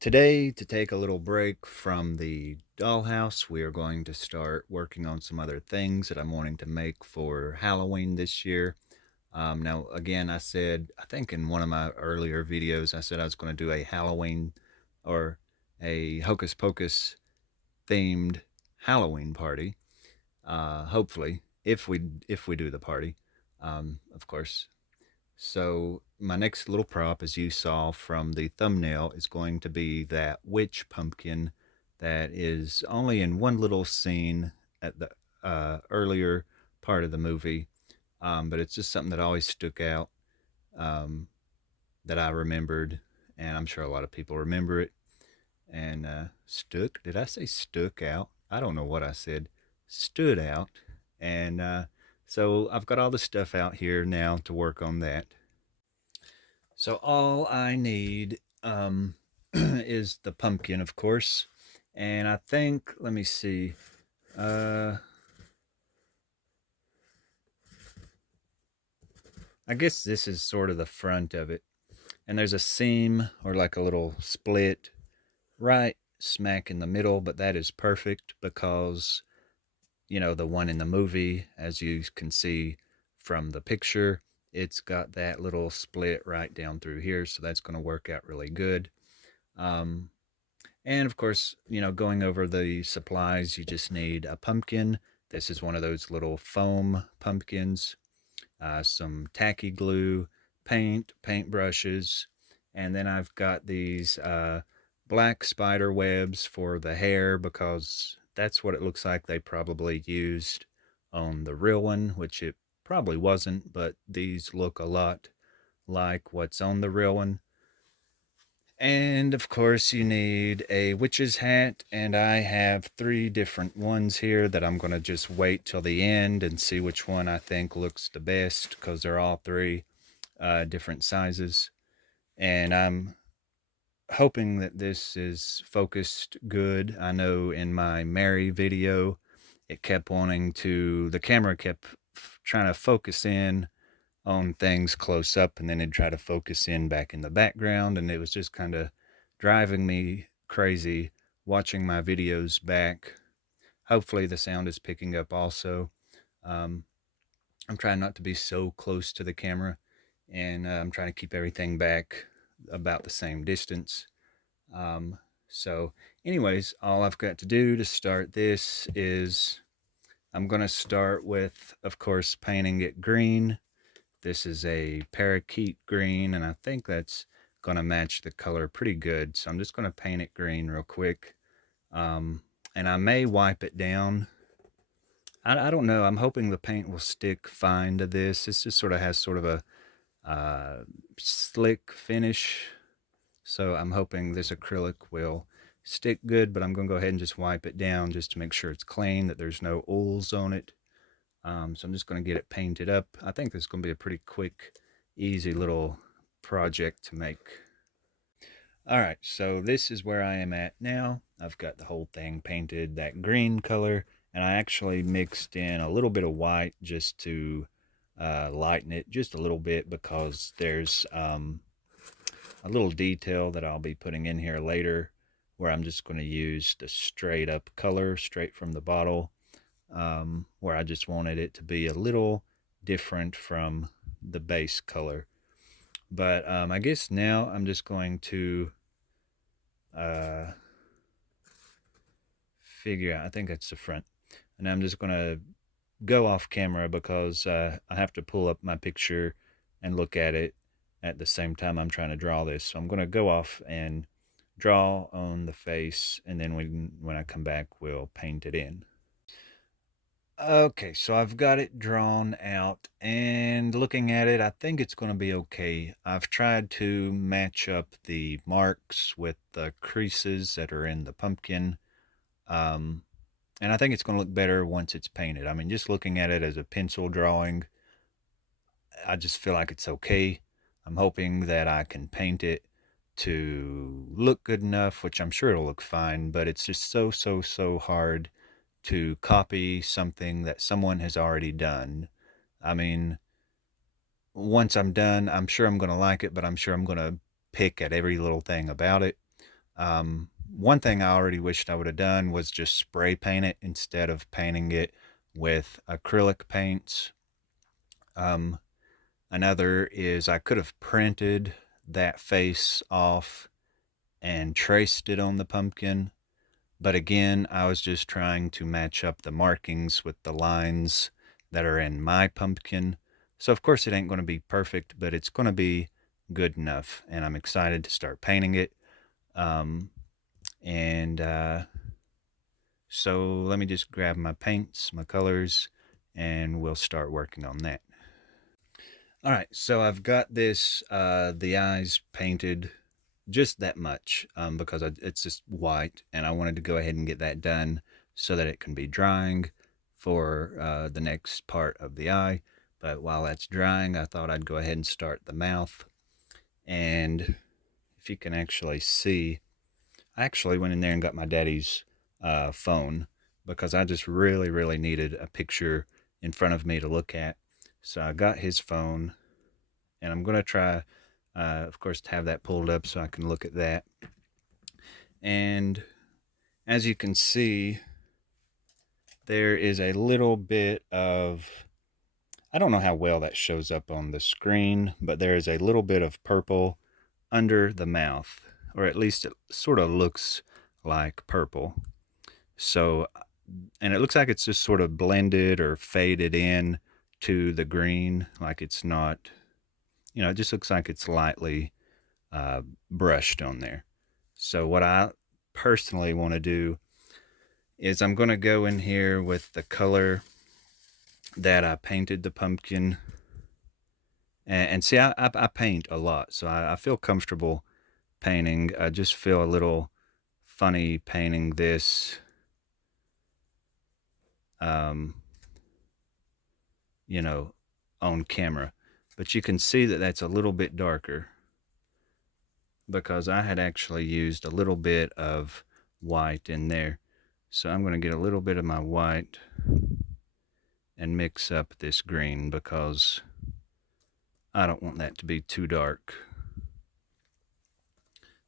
Today, to take a little break from the dollhouse, we are going to start working on some other things that I'm wanting to make for Halloween this year. Now, again, I think in one of my earlier videos, I said I was going to do a Halloween or a Hocus Pocus themed Halloween party. Hopefully, if we do the party, of course. So my next little prop, as you saw from the thumbnail, is going to be that witch pumpkin that is only in one little scene at the earlier part of the movie, but it's just something that always stuck out, um, that I remembered, and I'm sure a lot of people remember it. And stuck, did I say stuck out? I don't know what I said. Stood out. And so I've got all the stuff out here now to work on that. So all I need is the pumpkin, of course. And I think, let me see. Uh, I guess this is sort of the front of it. And there's a seam or like a little split right smack in the middle, but that is perfect because, the one in the movie, as you can see from the picture, it's got that little split right down through here. So that's going to work out really good. Um, And of course, going over the supplies, you just need a pumpkin. This is one of those little foam pumpkins, some tacky glue, paint brushes, and then I've got these black spider webs for the hair because that's what it looks like they probably used on the real one, which it probably wasn't, but these look a lot like what's on the real one. And of course, you need a witch's hat, and I have three different ones here that I'm going to just wait till the end and see which one I think looks the best because they're all three different sizes. And I'm hoping that this is focused good. I know in my Mary video, the camera kept trying to focus in on things close up and then it'd try to focus in back in the background, and it was just kind of driving me crazy watching my videos back. Hopefully the sound is picking up also. um, I'm trying not to be so close to the camera, and I'm trying to keep everything back about the same distance. um, so anyways, all I've got to do to start this is I'm going to start with, of course, painting it green. This is a parakeet green, and I think that's going to match the color pretty good. So I'm just going to paint it green real quick. And I may wipe it down. I don't know. I'm hoping the paint will stick fine to this. This just sort of has sort of a slick finish. So I'm hoping this acrylic will stick good, but I'm going to go ahead and just wipe it down just to make sure it's clean, that there's no oils on it. So I'm just going to get it painted up. I think this is going to be a pretty quick, easy little project to make. All right, so this is where I am at now. I've got the whole thing painted that green color, and I actually mixed in a little bit of white just to lighten it just a little bit because there's a little detail that I'll be putting in here later where I'm just going to use the straight up color straight from the bottle, where I just wanted it to be a little different from the base color. But I guess now I'm just going to uh, figure out, I think that's the front. And I'm just going to go off camera because I have to pull up my picture and look at it at the same time I'm trying to draw this. So I'm going to go off and draw on the face, and then when I come back, we'll paint it in. Okay, so I've got it drawn out, and looking at it, I think it's going to be okay. I've tried to match up the marks with the creases that are in the pumpkin, um, and I think it's going to look better once it's painted. I mean, just looking at it as a pencil drawing, I just feel like it's okay. I'm hoping that I can paint it to look good enough, which I'm sure it'll look fine, but it's just so hard to copy something that someone has already done. I mean, once I'm done, I'm sure I'm going to like it, but I'm sure I'm going to pick at every little thing about it. One thing I already wished I would have done was just spray paint it instead of painting it with acrylic paints. Um, Another is I could have printed that face off and traced it on the pumpkin. But again, I was just trying to match up the markings with the lines that are in my pumpkin. So, of course, it ain't going to be perfect, but it's going to be good enough. And I'm excited to start painting it. Um, and So, let me just grab my paints, my colors, and we'll start working on that. All right, so I've got the eyes painted just that much because it's just white, and I wanted to go ahead and get that done so that it can be drying for the next part of the eye. But while that's drying, I thought I'd go ahead and start the mouth. And if you can actually see, I actually went in there and got my daddy's phone because I just really, really needed a picture in front of me to look at. So I got his phone, and I'm going to try, of course, to have that pulled up so I can look at that. And as you can see, there is a little bit of, I don't know how well that shows up on the screen, but there is a little bit of purple under the mouth, or at least it sort of looks like purple. So, and it looks like it's just sort of blended or faded in to the green, like it's not, it just looks like it's lightly brushed on there. So, what I personally want to do is I'm going to go in here with the color that I painted the pumpkin. And see, I paint a lot, so I feel comfortable painting. I just feel a little funny painting this, um, you know, on camera. But you can see that that's a little bit darker because I had actually used a little bit of white in there. So I'm going to get a little bit of my white and mix up this green because I don't want that to be too dark.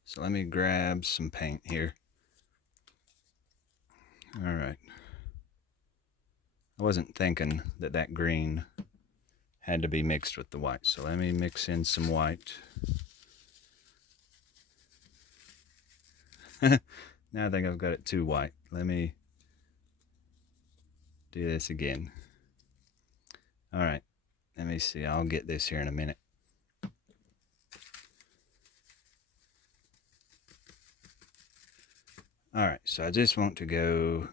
So let me grab some paint here. All right. I wasn't thinking that that green had to be mixed with the white. So let me mix in some white. Now I think I've got it too white. Let me do this again. All right. Let me see. I'll get this here in a minute. All right. So I just want to go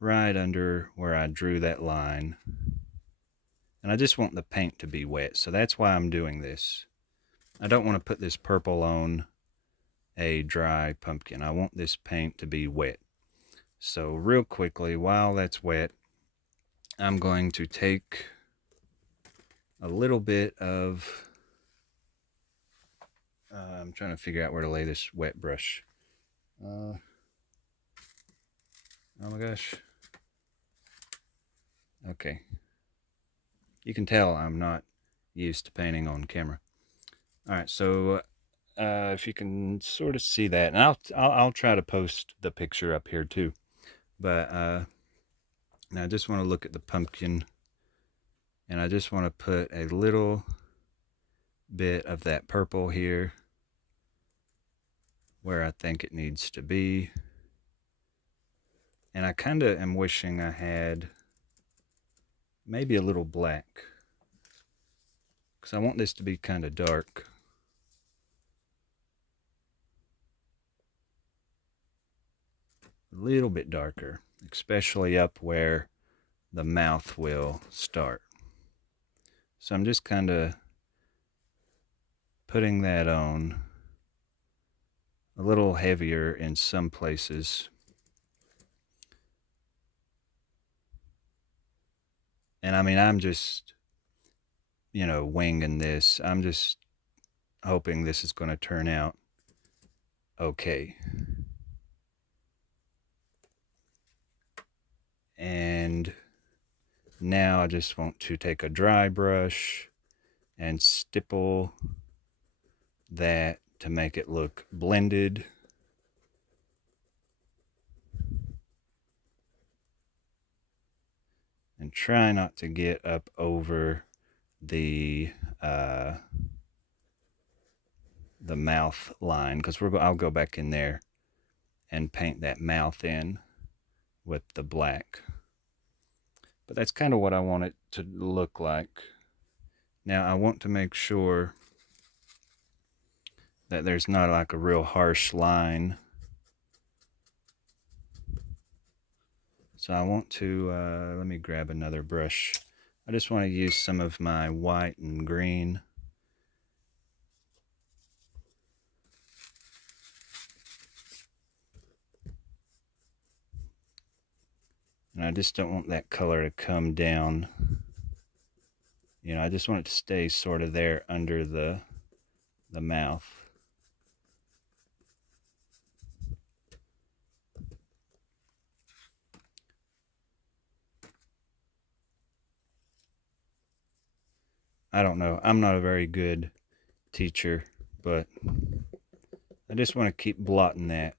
right under where I drew that line. And I just want the paint to be wet. So that's why I'm doing this. I don't want to put this purple on a dry pumpkin. I want this paint to be wet. So real quickly, while that's wet, I'm going to take a little bit of, I'm trying to figure out where to lay this wet brush. Oh my gosh. Okay. You can tell I'm not used to painting on camera. All right, so if you can sort of see that, and I'll try to post the picture up here too. But now I just want to look at the pumpkin, and I just want to put a little bit of that purple here where I think it needs to be. And I kind of am wishing I had maybe a little black, because I want this to be kind of dark. A little bit darker, especially up where the mouth will start. So I'm just kind of putting that on a little heavier in some places. And I mean, I'm just, winging this. I'm just hoping this is going to turn out okay. And now I just want to take a dry brush and stipple that to make it look blended. And try not to get up over the uh, the mouth line, because I'll go back in there and paint that mouth in with the black. But that's kind of what I want it to look like. Now I want to make sure that there's not like a real harsh line. So I want to, let me grab another brush. I just want to use some of my white and green. And I just don't want that color to come down. You know, I just want it to stay sort of there under the mouth. I don't know. I'm not a very good teacher, but I just want to keep blotting that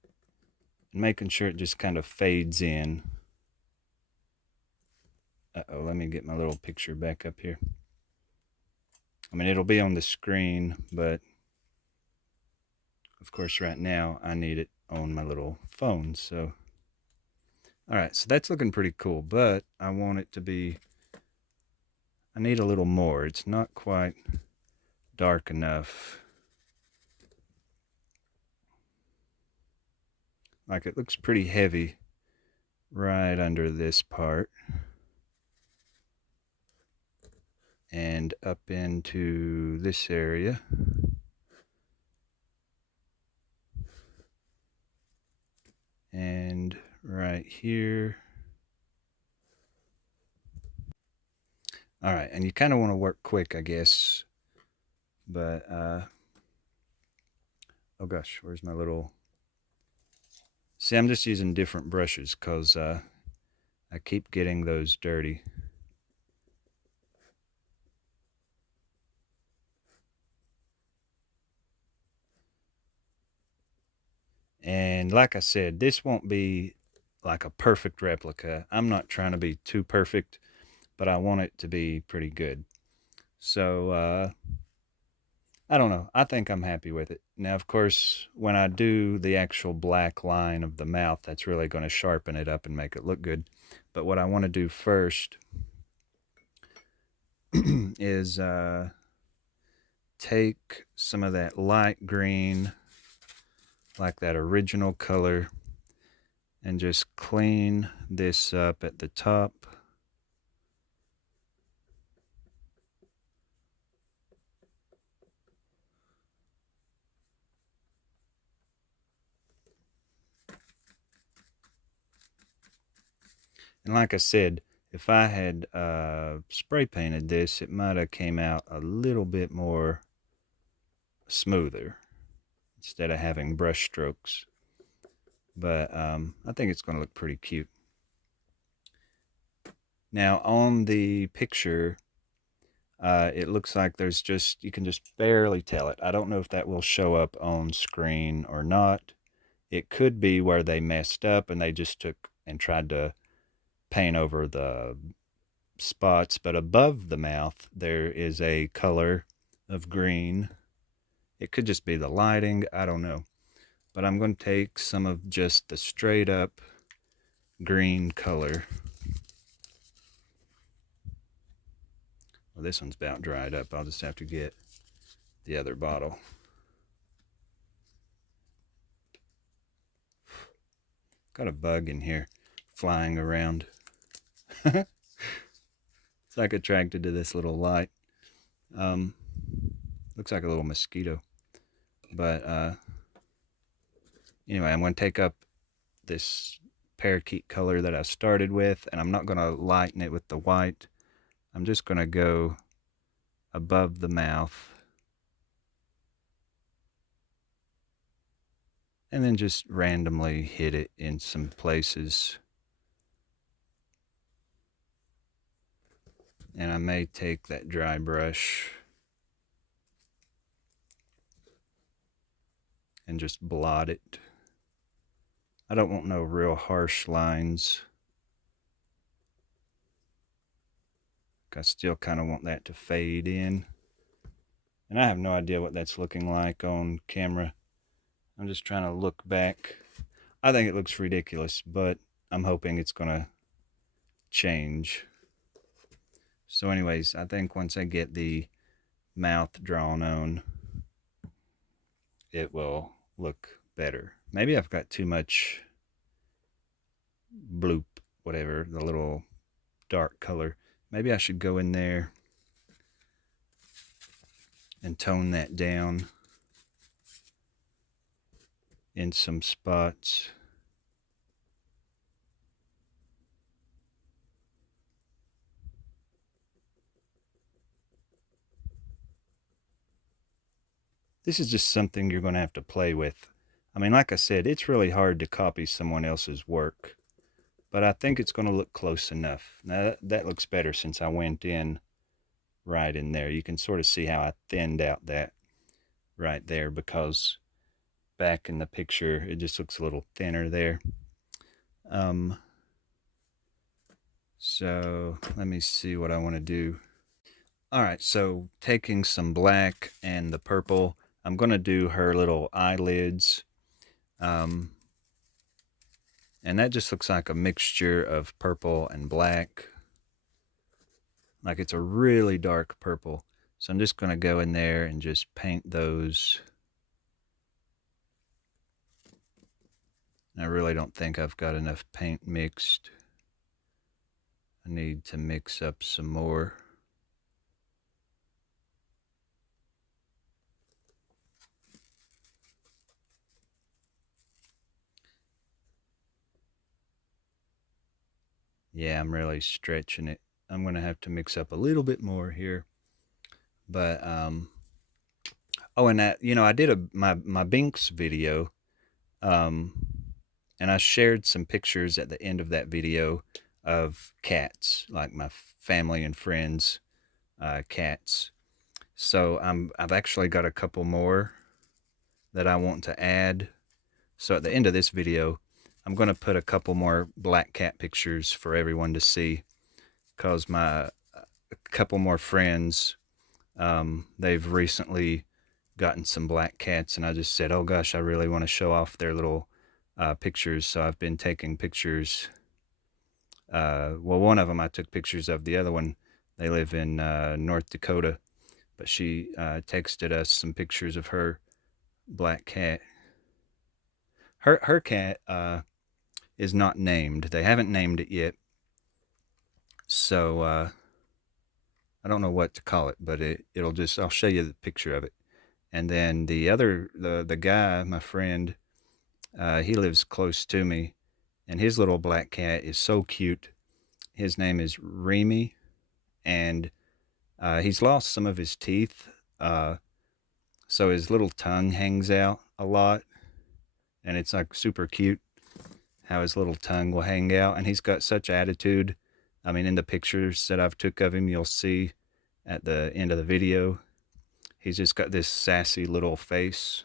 and making sure it just kind of fades in. Uh-oh, let me get my little picture back up here. I mean, it'll be on the screen, but of course right now I need it on my little phone. So, all right, so that's looking pretty cool, but I want it to be, I need a little more. It's not quite dark enough. Like, it looks pretty heavy right under this part and up into this area. And right here. All right, and you kind of want to work quick, I guess. But, oh gosh, where's my little... See, I'm just using different brushes because I keep getting those dirty. And like I said, this won't be like a perfect replica. I'm not trying to be too perfect, but I want it to be pretty good. So, I don't know. I think I'm happy with it. Now, of course, when I do the actual black line of the mouth, that's really going to sharpen it up and make it look good. But what I want to do first is take some of that light green, like that original color, and just clean this up at the top. And like I said, if I had spray painted this, it might have came out a little bit more smoother instead of having brush strokes. But I think it's going to look pretty cute. Now on the picture, it looks like there's just, you can just barely tell it. I don't know if that will show up on screen or not. It could be where they messed up and they just took and tried to paint over the spots, but above the mouth there is a color of green. It could just be the lighting, I don't know. But I'm going to take some of just the straight up green color. Well, this one's about dried up. I'll just have to get the other bottle. Got a bug in here flying around. It's like attracted to this little light. Looks like a little mosquito. But anyway, I'm going to take up this parakeet color that I started with, and I'm not going to lighten it with the white. I'm just going to go above the mouth and then just randomly hit it in some places. And I may take that dry brush and just blot it. I don't want no real harsh lines. I still kind of want that to fade in. And I have no idea what that's looking like on camera. I'm just trying to look back. I think it looks ridiculous, but I'm hoping it's going to change. So anyways, I think once I get the mouth drawn on, it will look better. Maybe I've got too much bloop, whatever, the little dark color. Maybe I should go in there and tone that down in some spots. This is just something you're going to have to play with. I mean, like I said, it's really hard to copy someone else's work, but I think it's going to look close enough. Now, that looks better since I went in right in there. You can sort of see how I thinned out that right there, because back in the picture, it just looks a little thinner there. So let me see what I want to do. All right, so taking some black and the purple, I'm going to do her little eyelids. And that just looks like a mixture of purple and black. Like it's a really dark purple. So I'm just going to go in there and just paint those. I really don't think I've got enough paint mixed. I need to mix up some more. Yeah, I'm really stretching it. I'm going to have to mix up a little bit more here. But, oh, and that, I did my Binks video, and I shared some pictures at the end of that video of cats, like my family and friends' cats. So I've actually got a couple more that I want to add. So at the end of this video, I'm going to put a couple more black cat pictures for everyone to see, because my a couple more friends, they've recently gotten some black cats, and I just said, oh gosh, I really want to show off their little pictures. So I've been taking pictures. Well, one of them I took pictures of. The other one, they live in North Dakota, but she texted us some pictures of her black cat. Her cat is not named. They haven't named it yet, so I don't know what to call it, but it'll just, I'll show you the picture of it. And then the guy, my friend, he lives close to me, and his little black cat is so cute. His name is Remy, and he's lost some of his teeth, so his little tongue hangs out a lot, and it's like super cute how his little tongue will hang out, and he's got such attitude. I mean, in the pictures that I've took of him, you'll see at the end of the video, he's just got this sassy little face.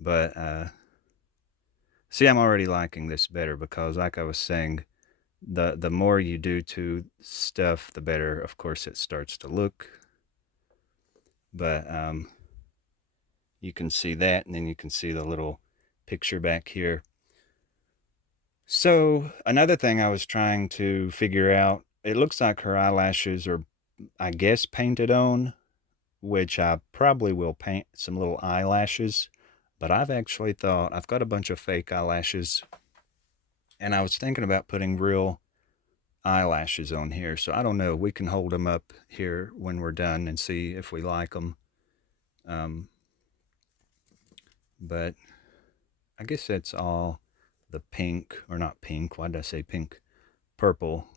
But see, I'm already liking this better, because like I was saying, the more you do to stuff, the better, of course, it starts to look. But you can see that, and then you can see the little picture back here. So another thing I was trying to figure out, it looks like her eyelashes are, I guess, painted on, which I probably will paint some little eyelashes. But I've actually thought, I've got a bunch of fake eyelashes, and I was thinking about putting real eyelashes on here. So I don't know, we can hold them up here when we're done and see if we like them. But I guess that's all the pink, or not pink, why did I say pink? Purple.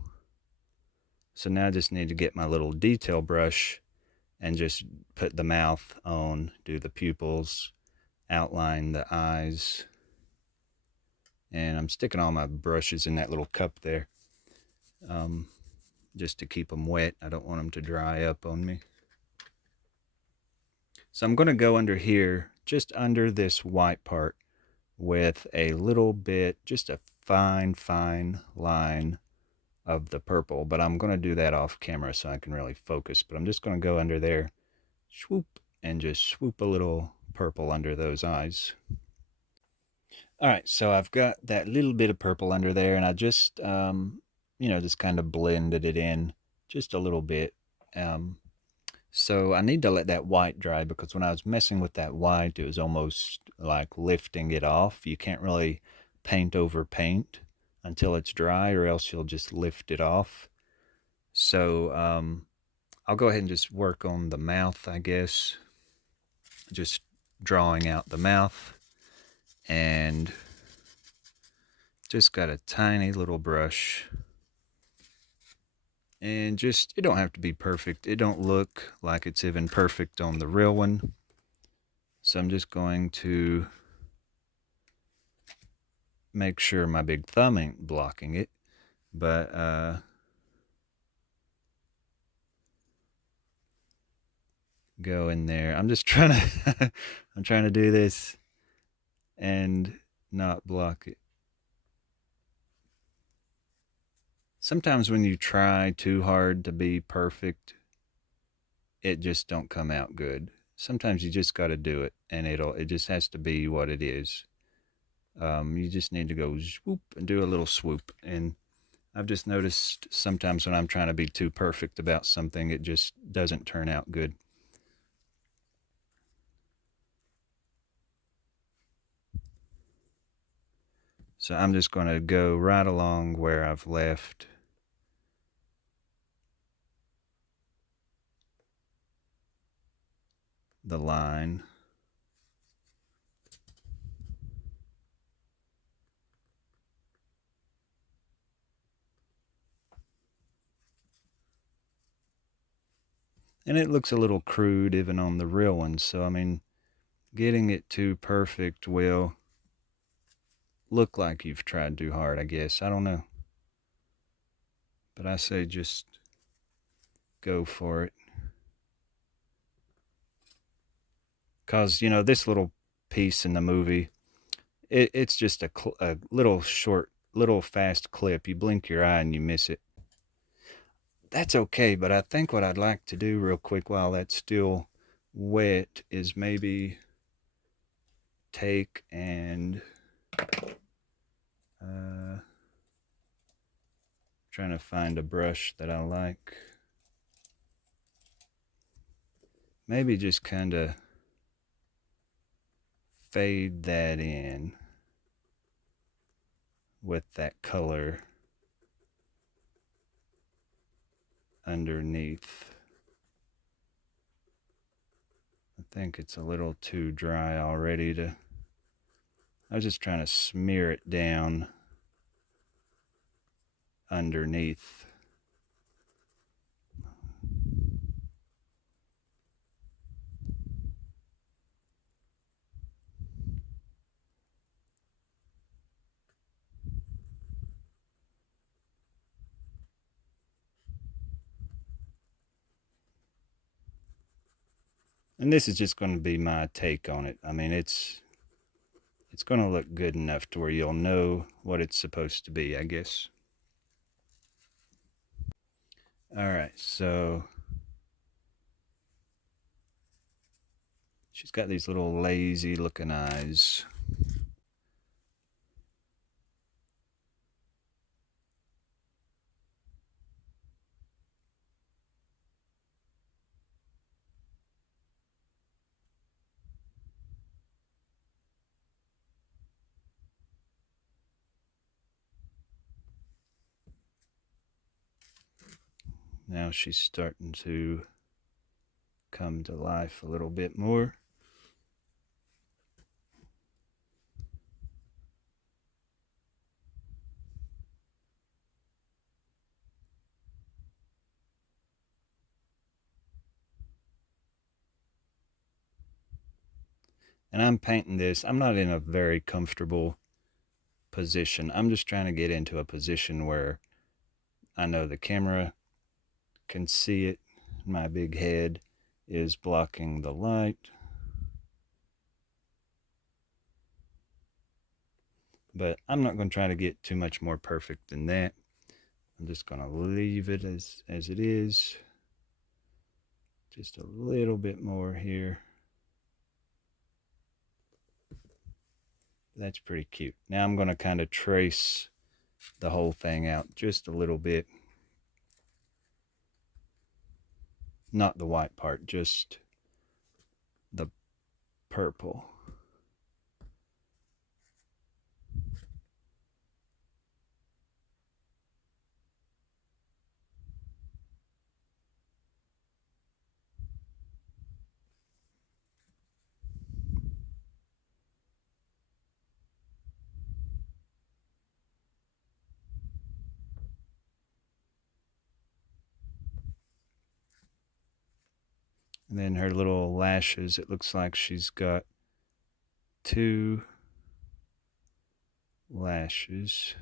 So now I just need to get my little detail brush and just put the mouth on, do the pupils, outline the eyes. And I'm sticking all my brushes in that little cup there, just to keep them wet. I don't want them to dry up on me. So I'm going to go under here, just under this white part, with a little bit, just a fine, fine line of the purple. But I'm going to do that off camera so I can really focus. But I'm just going to go under there, swoop, and just swoop a little purple under those eyes. All right, so I've got that little bit of purple under there, and I just, just kind of blended it in just a little bit. Um, so I need to let that white dry because when I was messing with that white, it was almost like lifting it off. You can't really paint over paint until it's dry, or else you'll just lift it off. So I'll go ahead and just work on the mouth, I guess. Just drawing out the mouth, and just got a tiny little brush, and just, it don't have to be perfect. It don't look like it's even perfect on the real one. So I'm just going to make sure my big thumb ain't blocking it. But go in there. I'm just trying to I'm trying to do this and not block it. Sometimes when you try too hard to be perfect, it just don't come out good. Sometimes you just got to do it, and it just has to be what it is. You just need to go swoop and do a little swoop. And I've just noticed sometimes when I'm trying to be too perfect about something, it just doesn't turn out good. So I'm just going to go right along where I've left the line. And it looks a little crude even on the real one. So, I mean, getting it too perfect will look like you've tried too hard, I guess. I don't know. But I say just go for it. Because, this little piece in the movie, it's just a little short, little fast clip. You blink your eye and you miss it. That's okay, but I think what I'd like to do real quick while that's still wet is maybe take and trying to find a brush that I like. Maybe just kind of fade that in with that color underneath. I think it's a little too dry already I was just trying to smear it down underneath. And this is just going to be my take on it. I mean, it's going to look good enough to where you'll know what it's supposed to be, I guess. All right, so she's got these little lazy looking eyes. Now she's starting to come to life a little bit more. And I'm painting this. I'm not in a very comfortable position. I'm just trying to get into a position where I know the camera can see it. My big head is blocking the light. but I'm not going to try to get too much more perfect than that. I'm just going to leave it as it is. Just a little bit more here. That's pretty cute. Now I'm going to kind of trace the whole thing out just a little bit. Not the white part, just the purple. And then her little lashes, it looks like she's got 2 lashes.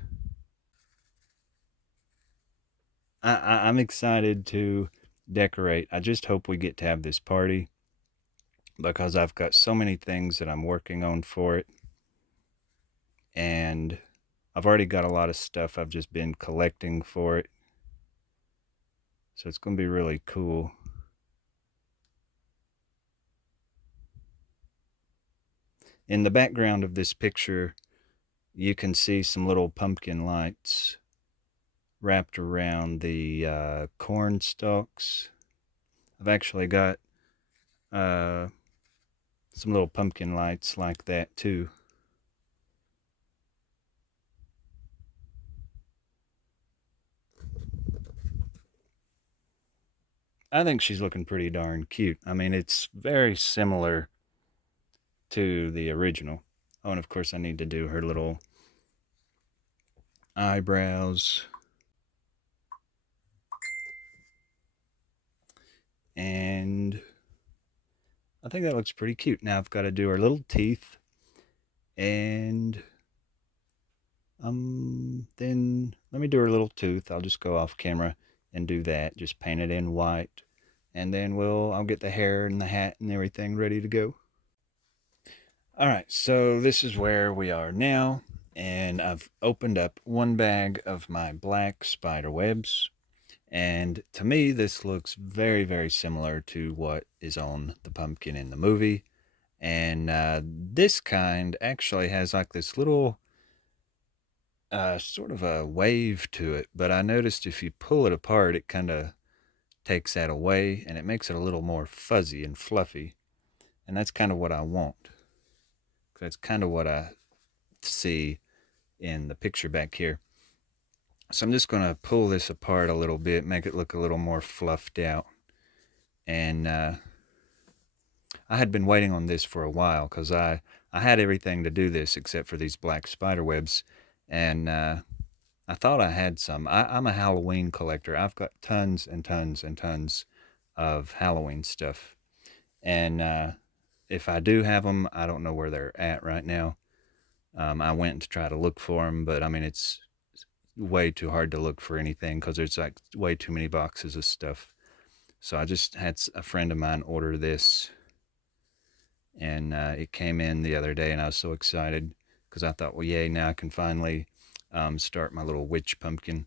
I'm excited to decorate. I just hope we get to have this party because I've got so many things that I'm working on for it. And I've already got a lot of stuff I've just been collecting for it. So it's going to be really cool. In the background of this picture, you can see some little pumpkin lights wrapped around the corn stalks. I've actually got some little pumpkin lights like that too. I think she's looking pretty darn cute. I mean, it's very similar to the original. Oh, and of course, I need to do her little eyebrows. And I think that looks pretty cute. Now I've got to do her little teeth. And then let me do her little tooth. I'll just go off camera and do that. Just paint it in white. And then I'll get the hair and the hat and everything ready to go. All right, so this is where we are now, and I've opened up one bag of my black spider webs, and to me this looks very, very similar to what is on the pumpkin in the movie. And this kind actually has like this little sort of a wave to it, but I noticed if you pull it apart, it kind of takes that away and it makes it a little more fuzzy and fluffy, and that's kind of what I want. That's kind of what I see in the picture back here. So I'm just going to pull this apart a little bit, make it look a little more fluffed out. And I had been waiting on this for a while because I had everything to do this except for these black spider webs. And I thought I had some. I'm a Halloween collector. I've got tons and tons and tons of Halloween stuff. And if I do have them, I don't know where they're at right now. I went to try to look for them, but I mean, it's way too hard to look for anything because there's like way too many boxes of stuff. So I just had a friend of mine order this, and it came in the other day, and I was so excited because I thought, well, yay, now I can finally start my little witch pumpkin.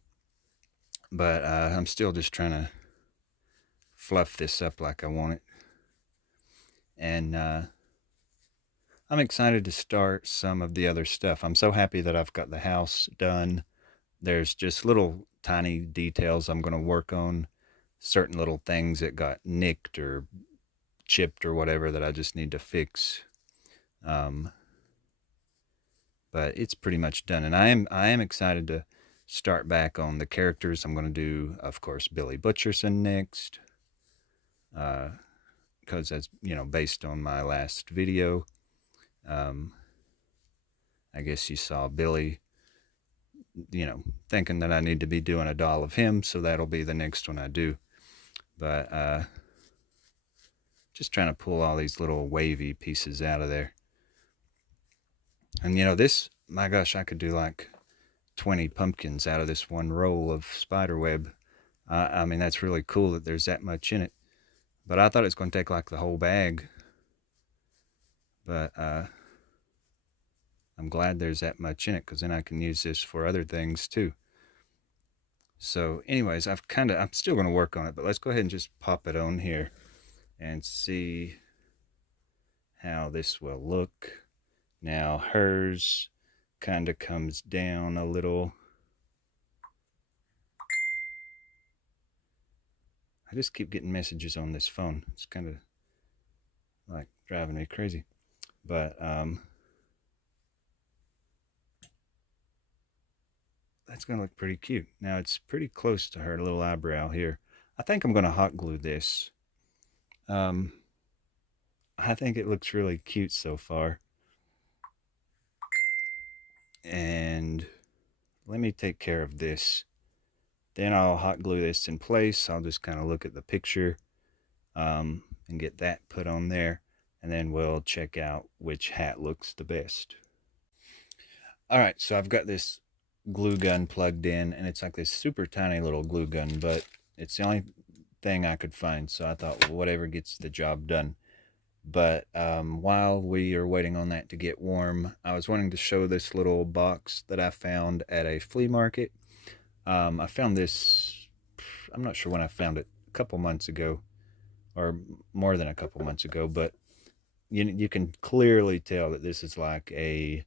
But I'm still just trying to fluff this up like I want it. And I'm excited to start some of the other stuff. I'm so happy that I've got the house done. There's just little tiny details I'm going to work on, certain little things that got nicked or chipped or whatever that I just need to fix. Um, but it's pretty much done, and I am excited to start back on the characters. I'm going to do, of course, Billy Butcherson next, because that's based on my last video. Um, I guess you saw Billy, thinking that I need to be doing a doll of him, so that'll be the next one I do. But just trying to pull all these little wavy pieces out of there. And this, my gosh, I could do like 20 pumpkins out of this one roll of spider web. I mean, that's really cool that there's that much in it. But I thought it was going to take like the whole bag. But I I'm glad there's that much in it because then I can use this for other things too. So anyways, I'm still going to work on it, but let's go ahead and just pop it on here and see how this will look. Now hers kind of comes down a little. I just keep getting messages on this phone. It's kind of like driving me crazy. But that's going to look pretty cute. Now it's pretty close to her little eyebrow here. I think I'm going to hot glue this. Um, I think it looks really cute so far. And let me take care of this. Then I'll hot glue this in place. I'll just kind of look at the picture and get that put on there. And then we'll check out which hat looks the best. All right, so I've got this glue gun plugged in, and it's like this super tiny little glue gun, but it's the only thing I could find. So I thought, well, whatever gets the job done. But while we are waiting on that to get warm, I was wanting to show this little box that I found at a flea market. I found this, I'm not sure when I found it, a couple months ago, or more than a couple months ago, but you can clearly tell that this is like a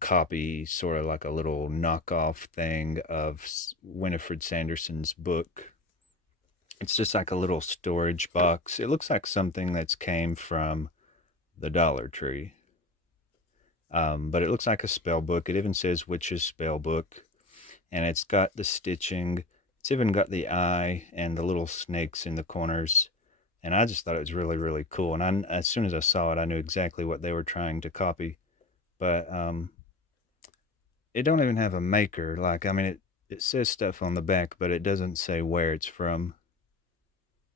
copy, sort of like a little knockoff thing of Winifred Sanderson's book. It's just like a little storage box. It looks like something that's came from the Dollar Tree. But it looks like a spell book. It even says Witch's Spell Book. And it's got the stitching. It's even got the eye and the little snakes in the corners. And I just thought it was really, really cool. And as soon as I saw it, I knew exactly what they were trying to copy. But it don't even have a maker. Like, I mean, it says stuff on the back, but it doesn't say where it's from.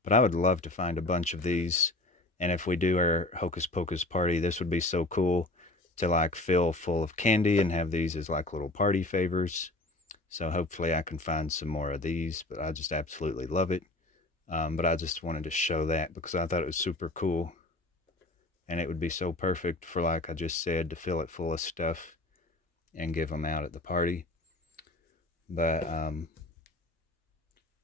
But I would love to find a bunch of these. And if we do our Hocus Pocus party, this would be so cool to like fill full of candy and have these as like little party favors. So hopefully I can find some more of these, but I just absolutely love it. But I just wanted to show that because I thought it was super cool. And it would be so perfect for, like I just said, to fill it full of stuff and give them out at the party. But I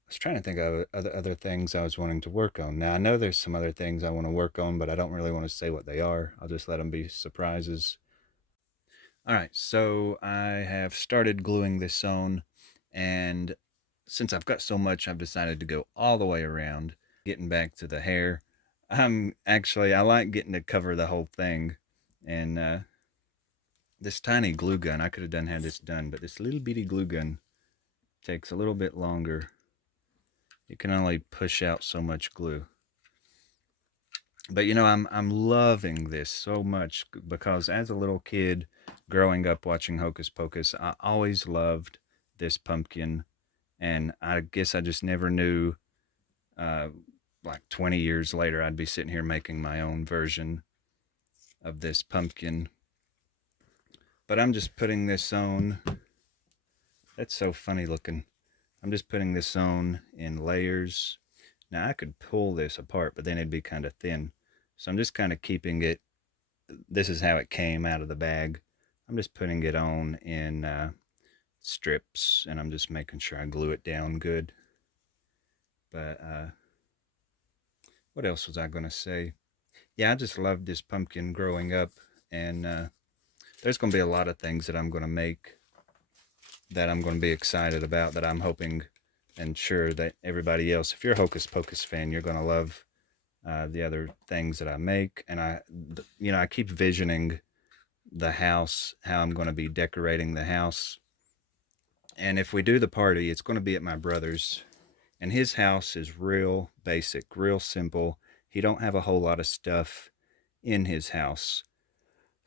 was trying to think of other things I was wanting to work on. Now I know there's some other things I want to work on, but I don't really want to say what they are. I'll just let them be surprises. All right, so I have started gluing this on, and since I've got so much, I've decided to go all the way around. Getting back to the hair, I like getting to cover the whole thing, and this tiny glue gun, I could have had this done, but this little bitty glue gun takes a little bit longer. You can only push out so much glue. But I'm loving this so much because as a little kid growing up watching Hocus Pocus, I always loved this pumpkin, and I guess I just never knew uh, like 20 years later I'd be sitting here making my own version of this pumpkin. But I'm just putting this on. That's so funny looking. I'm just putting this on in layers. Now I could pull this apart, but then it'd be kind of thin. So I'm just kind of keeping it. This is how it came out of the bag. I'm just putting it on in strips, and I'm just making sure I glue it down good. But what else was I going to say? Yeah, I just loved this pumpkin growing up, and there's going to be a lot of things that I'm going to make that I'm going to be excited about, that I'm hoping and sure that everybody else, if you're a Hocus Pocus fan, you're going to love the other things that I make. And I keep visioning the house, how I'm going to be decorating the house. And if we do the party, it's going to be at my brother's, and his house is real basic, real simple. He don't have a whole lot of stuff in his house.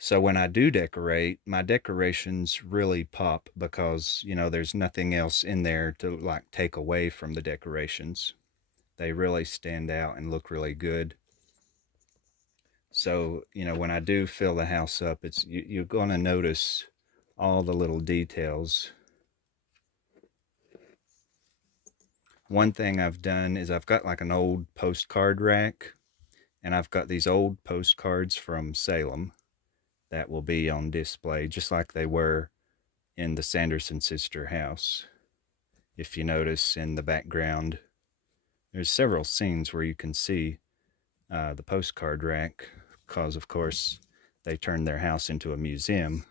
So when I do decorate, my decorations really pop because, there's nothing else in there to like take away from the decorations. They really stand out and look really good. So, when I do fill the house up, you're going to notice all the little details. One thing I've done is I've got like an old postcard rack, and I've got these old postcards from Salem, that will be on display, just like they were in the Sanderson sister house. If you notice in the background, there's several scenes where you can see the postcard rack, because of course they turned their house into a museum.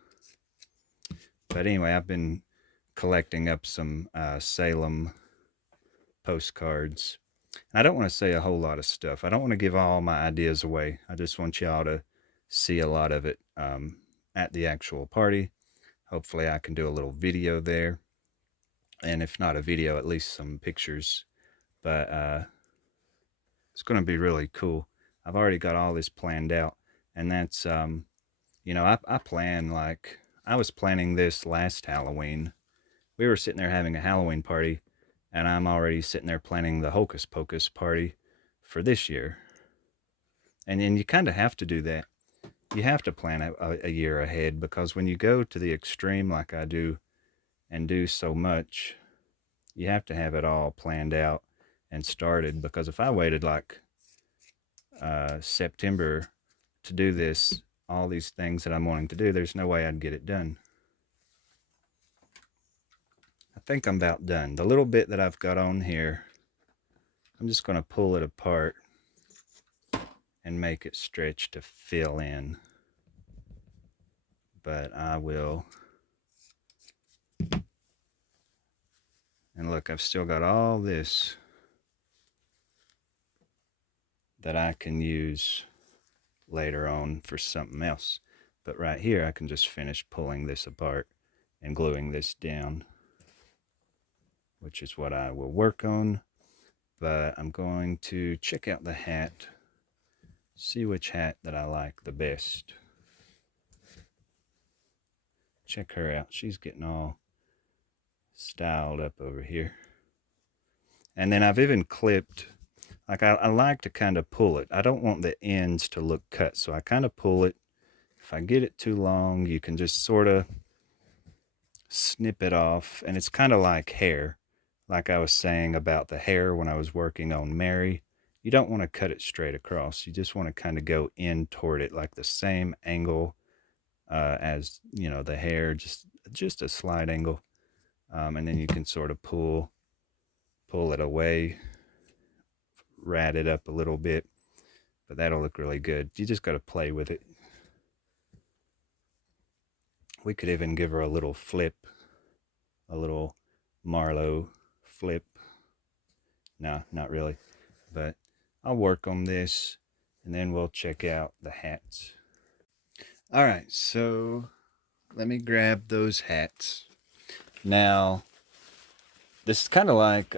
But anyway, I've been collecting up some Salem postcards. I don't want to say a whole lot of stuff. I don't want to give all my ideas away. I just want y'all to see a lot of it at the actual party. Hopefully I can do a little video there. And if not a video, at least some pictures. But it's going to be really cool. I've already got all this planned out. And that's, I plan like, I was planning this last Halloween. We were sitting there having a Halloween party, and I'm already sitting there planning the Hocus Pocus party for this year. And then you kind of have to do that. You have to plan a year ahead, because when you go to the extreme like I do and do so much, you have to have it all planned out and started. Because if I waited like September to do this, all these things that I'm wanting to do, there's no way I'd get it done. I think I'm about done. The little bit that I've got on here, I'm just going to pull it apart and make it stretch to fill in. But I will. And look, I've still got all this that I can use later on for something else. But right here, I can just finish pulling this apart and gluing this down, which is what I will work on. But I'm going to check out the hat, see which hat that I like the best. Check her out. She's getting all styled up over here. And then I've even clipped, like I like to kind of pull it. I don't want the ends to look cut, so I kind of pull it. If I get it too long, you can just sort of snip it off. And it's kind of like hair. Like I was saying about the hair when I was working on Mary, you don't want to cut it straight across. You just want to kind of go in toward it, like the same angle as, the hair, just a slight angle. And then you can sort of pull it away, rat it up a little bit, but that'll look really good. You just got to play with it. We could even give her a little flip, a little Marlowe flip. No, not really, but I'll work on this and then we'll check out the hats. All right, so let me grab those hats. Now, this is kind of like,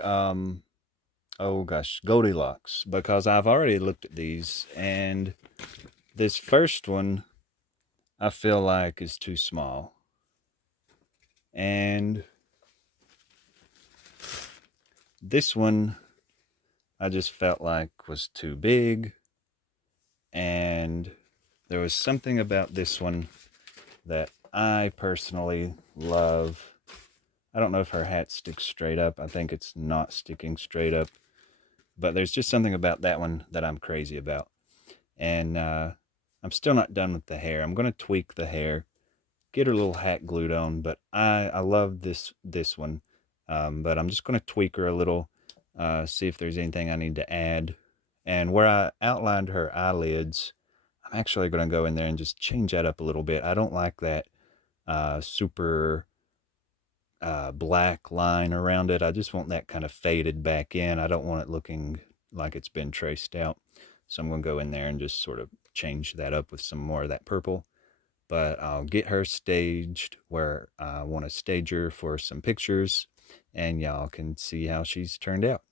Goldilocks, because I've already looked at these, and this first one I feel like is too small. And this one I just felt like was too big. And there was something about this one that I personally love. I don't know if her hat sticks straight up. I think it's not sticking straight up. But there's just something about that one that I'm crazy about. And I'm still not done with the hair. I'm going to tweak the hair, get her little hat glued on. But I love this one. But I'm just going to tweak her a little, see if there's anything I need to add. And where I outlined her eyelids, I'm actually going to go in there and just change that up a little bit. I don't like that super black line around it. I just want that kind of faded back in. I don't want it looking like it's been traced out. So I'm going to go in there and just sort of change that up with some more of that purple. But I'll get her staged where I want to stage her for some pictures, and y'all can see how she's turned out.